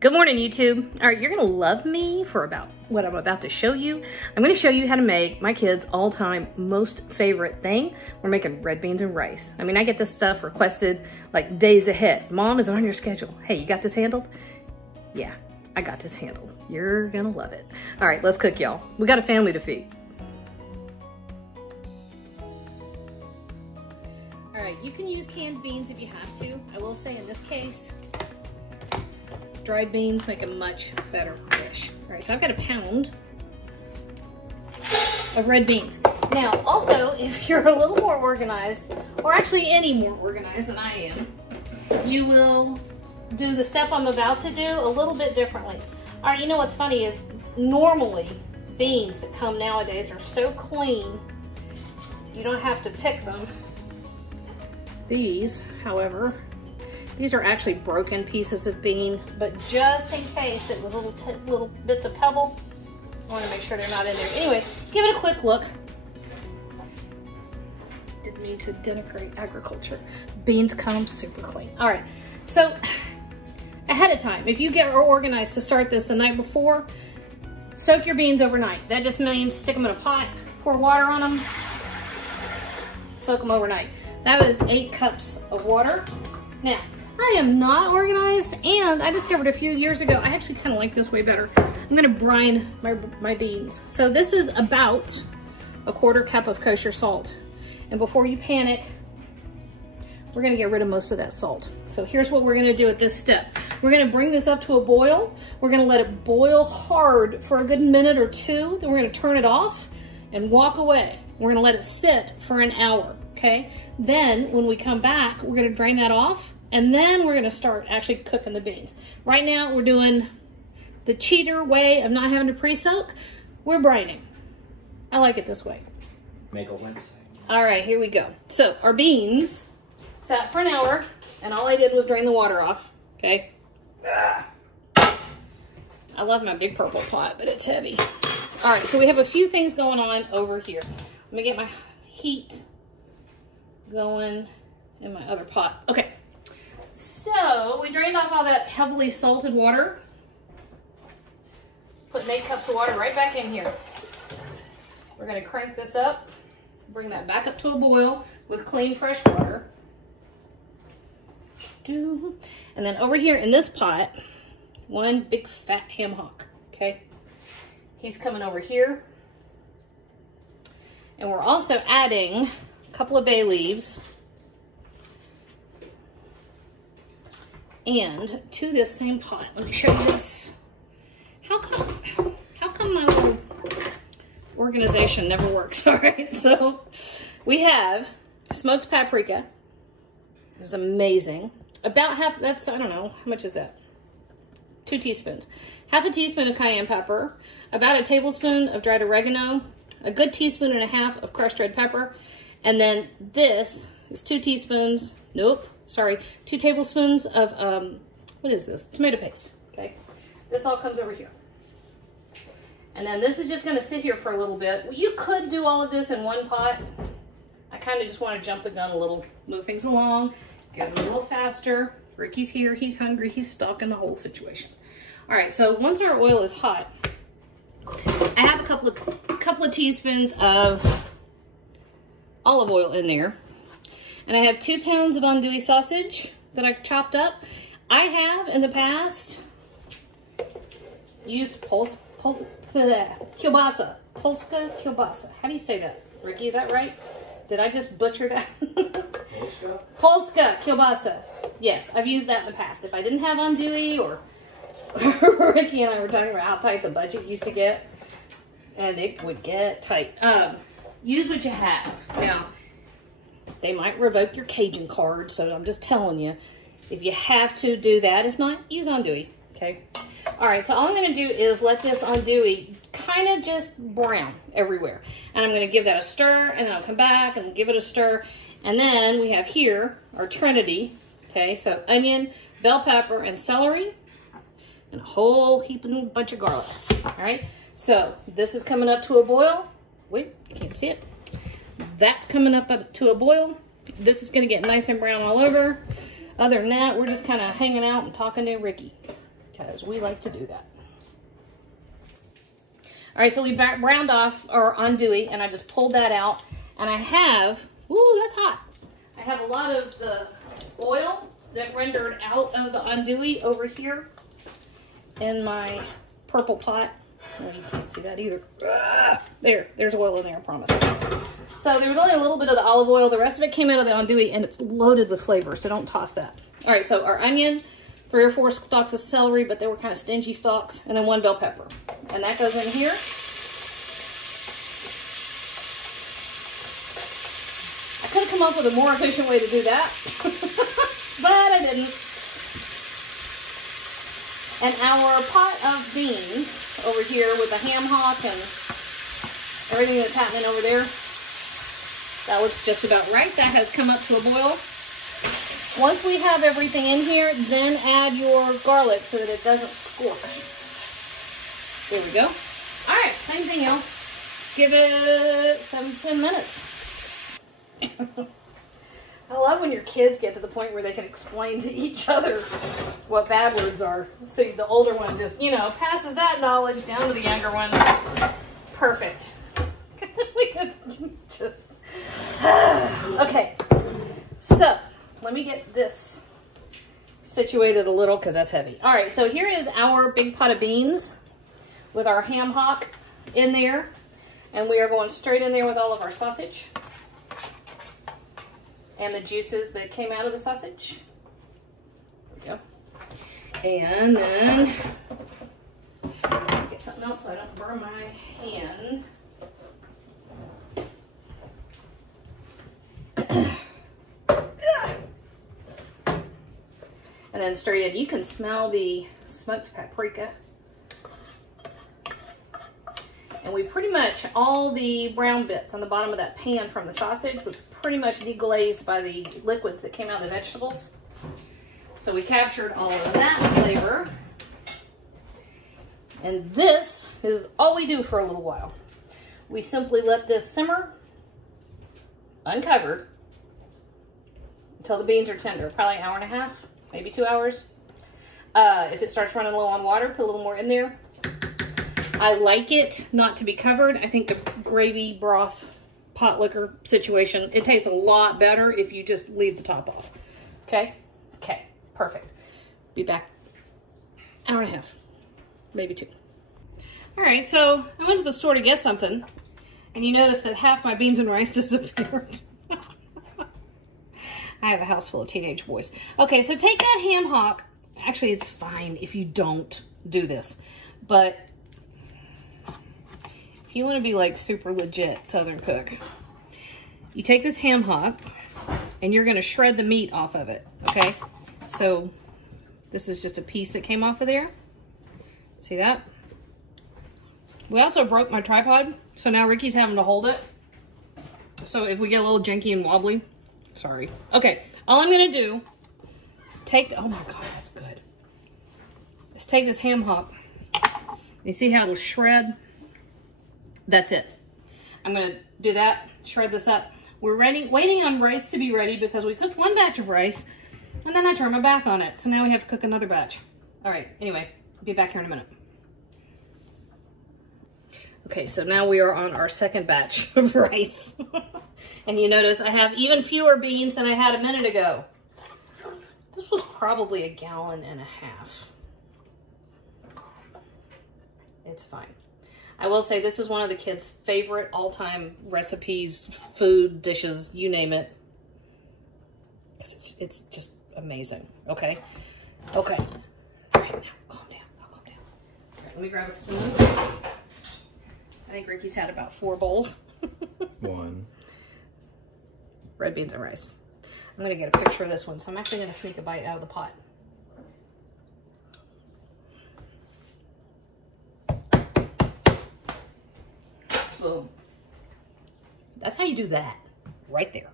Good morning, YouTube. All right, you're gonna love me for about what I'm about to show you. I'm gonna show you how to make my kids' all-time most favorite thing. We're making red beans and rice. I mean, I get this stuff requested like days ahead. Mom, is it on your schedule? Hey, you got this handled? Yeah, I got this handled. You're gonna love it. All right, let's cook, y'all. We got a family to feed. All right, you can use canned beans if you have to. I will say in this case, dried beans make a much better dish. All right, so I've got a pound of red beans. Now, also, if you're a little more organized, or actually any more organized than I am, you will do the stuff I'm about to do a little bit differently. All right, you know what's funny is normally beans that come nowadays are so clean, you don't have to pick them. These, however, these are actually broken pieces of bean, but just in case it was little bits of pebble, I want to make sure they're not in there. Anyway, give it a quick look. Didn't mean to denigrate agriculture. Beans come super clean. All right, so ahead of time, if you get organized to start this the night before, soak your beans overnight. That just means stick them in a pot, pour water on them, soak them overnight. That was 8 cups of water. Now, I am not organized, and I discovered a few years ago, I actually kind of like this way better. I'm gonna brine my beans. So this is about a 1/4 cup of kosher salt. And before you panic, we're gonna get rid of most of that salt. So here's what we're gonna do at this step. We're gonna bring this up to a boil. We're gonna let it boil hard for a good minute or two. Then we're gonna turn it off and walk away. We're gonna let it sit for an hour, okay? Then when we come back, we're gonna drain that off, and then we're gonna start actually cooking the beans. Right now, we're doing the cheater way of not having to pre-soak. We're brining. I like it this way. Make a website. All right, here we go. So our beans sat for an hour, and all I did was drain the water off, okay? I love my big purple pot, but it's heavy. All right, so we have a few things going on over here. Let me get my heat going in my other pot. Okay. So we drained off all that heavily salted water. Putting 8 cups of water right back in here. We're gonna crank this up, bring that back up to a boil with clean, fresh water. And then over here in this pot, one big fat ham hock, okay? He's coming over here. And we're also adding a couple of bay leaves. And to this same pot, let me show you this. How come my little organization never works? All right, so we have smoked paprika. This is amazing. About half, that's, I don't know, how much is that? 2 teaspoons. Half a teaspoon of cayenne pepper, about a tablespoon of dried oregano, a good 1.5 teaspoons of crushed red pepper, and then this is 2 teaspoons, nope, sorry, 2 tablespoons of, what is this? Tomato paste, okay? This all comes over here. And then this is just gonna sit here for a little bit. Well, you could do all of this in one pot. I kind of just wanna jump the gun a little, move things along, get it a little faster. Ricky's here, he's hungry, he's stuck in the whole situation. All right, so once our oil is hot, I have a couple of teaspoons of olive oil in there. And I have 2 pounds of andouille sausage that I chopped up. I have in the past used polska kielbasa. Polska kielbasa. How do you say that? Ricky, is that right? Did I just butcher that? Polska kielbasa. Yes, I've used that in the past. If I didn't have andouille, or Ricky and I were talking about how tight the budget used to get, and it would get tight. Use what you have. Now, they might revoke your Cajun card, so I'm just telling you, if you have to, do that. If not, use andouille, okay? All right, so all I'm gonna do is let this andouille kind of just brown everywhere. And I'm gonna give that a stir, and then I'll come back and give it a stir. And then we have here our trinity, okay? So onion, bell pepper, and celery, and a whole heaping bunch of garlic, all right? So this is coming up to a boil. Wait, you can't see it. That's coming up to a boil. This is gonna get nice and brown all over. Other than that, we're just kind of hanging out and talking to Ricky. because we like to do that. All right, so we browned off our andouille, and I just pulled that out. And I have, ooh, that's hot. I have a lot of the oil that rendered out of the andouille over here in my purple pot. Oh, you can't see that either. There's oil in there, I promise. So there was only a little bit of the olive oil. The rest of it came out of the andouille, and it's loaded with flavor, so don't toss that. All right, so our onion, 3 or 4 stalks of celery, but they were kind of stingy stalks, and then 1 bell pepper. And that goes in here. I could have come up with a more efficient way to do that, but I didn't. And our pot of beans over here with the ham hock and everything that's happening over there, that looks just about right. That has come up to a boil. Once we have everything in here, then add your garlic so that it doesn't scorch. There we go. All right, same thing, y'all. Give it 7 to 10 minutes. I love when your kids get to the point where they can explain to each other what bad words are. So the older one just, you know, passes that knowledge down to the younger ones. Perfect. We could just... Okay, so let me get this situated a little because that's heavy. All right, so here is our big pot of beans with our ham hock in there. And we are going straight in there with all of our sausage and the juices that came out of the sausage. There we go. And then get something else so I don't burn my hand. And then straight in, you can smell the smoked paprika. And we pretty much, all the brown bits on the bottom of that pan from the sausage was pretty much deglazed by the liquids that came out of the vegetables. So we captured all of that flavor. And this is all we do for a little while. We simply let this simmer, uncovered, until the beans are tender, probably an hour and a half, maybe 2 hours. If it starts running low on water, put a little more in there. I like it not to be covered. I think the gravy broth pot liquor situation, it tastes a lot better if you just leave the top off. Okay? Okay, perfect. Be back hour and a half, maybe 2. All right, so I went to the store to get something, and you notice that half my beans and rice disappeared. I have a house full of teenage boys. Okay, so take that ham hock. Actually, it's fine if you don't do this, but if you want to be like super legit Southern cook, you take this ham hock and you're going to shred the meat off of it, okay? So this is just a piece that came off of there. See that? We also broke my tripod, so now Ricky's having to hold it. So if we get a little janky and wobbly, sorry. Okay, all I'm going to do, oh my God, that's good. Let's take this ham hock. You see how it'll shred? That's it. I'm going to do that, shred this up. We're waiting on rice to be ready because we cooked 1 batch of rice and then I turned my back on it. So now we have to cook another batch. All right, anyway, I'll be back here in a minute. Okay, so now we are on our 2nd batch of rice. And you notice I have even fewer beans than I had a minute ago. This was probably 1.5 gallons. It's fine. I will say this is one of the kids' favorite all-time recipes, food, dishes, you name it. It's just amazing, okay? Okay. All right, now calm down. I'll calm down. All right, let me grab a spoon. I think Ricky's had about 4 bowls. 1. Red beans and rice. I'm going to get a picture of this one, so I'm actually going to sneak a bite out of the pot. Boom. That's how you do that, right there.